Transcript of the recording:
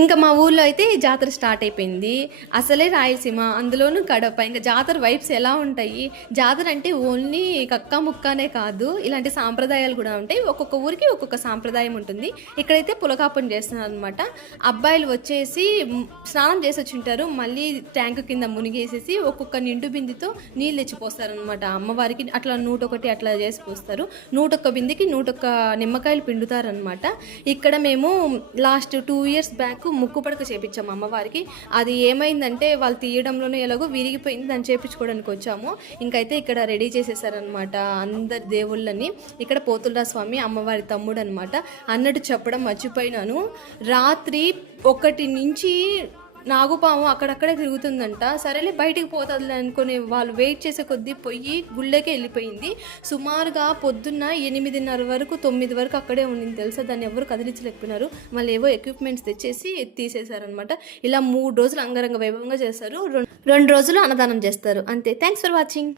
ఇంకా మా ఊర్లో అయితే జాతర స్టార్ట్ అయిపోయింది. అసలే రాయలసీమ, అందులోనూ కడప. ఇంకా జాతర వైబ్స్ ఎలా ఉంటాయి? జాతర అంటే ఓన్లీ కక్క ముక్కనే కాదు, ఇలాంటి సాంప్రదాయాలు కూడా ఉంటాయి. ఒక్కొక్క ఊరికి ఒక్కొక్క సాంప్రదాయం ఉంటుంది. ఇక్కడైతే పులకాపం చేస్తున్నారనమాట. అబ్బాయిలు వచ్చేసి స్నానం చేసి వచ్చింటారు, మళ్ళీ ట్యాంకు కింద మునిగేసేసి ఒక్కొక్క నిండు బిందితో నీళ్ళు తెచ్చిపోస్తారనమాట అమ్మవారికి. అట్లా 101 అట్లా చేసి పోస్తారు. 101 బిందికి 101 నిమ్మకాయలు పిండుతారనమాట. ఇక్కడ మేము లాస్ట్ 2 ఇయర్స్ బ్యాక్ ముక్కు పడక చేపించాము అమ్మవారికి. అది ఏమైందంటే వాళ్ళు తీయడంలోనే ఎలాగో విరిగిపోయింది, దాన్ని చేపించుకోవడానికి వచ్చాము. ఇంకైతే ఇక్కడ రెడీ చేసేసారనమాట అందరి దేవుళ్ళని. ఇక్కడ పోతులరా స్వామి అమ్మవారి తమ్ముడు అనమాట. అన్నట్టు చెప్పడం మర్చిపోయినాను, రాత్రి 1 నుంచి నాగుపాము అక్కడక్కడే తిరుగుతుందంట. సరేలే బయటికి పోతుంది అనుకుని వాళ్ళు వెయిట్ చేసే కొద్దీ పొయ్యి గుళ్ళకే వెళ్ళిపోయింది. సుమారుగా పొద్దున్న 8:30 వరకు 9 వరకు అక్కడే ఉండింది తెలుసా. దాన్ని ఎవరు కదిలించలేకపోయినారు. మళ్ళీ ఏవో ఎక్విప్మెంట్స్ తెచ్చేసి తీసేశారనమాట. ఇలా 3 రోజులు అంగరంగ వైభవంగా చేస్తారు. 2 రోజులు అన్నదానం చేస్తారు అంతే. Thanks for watching.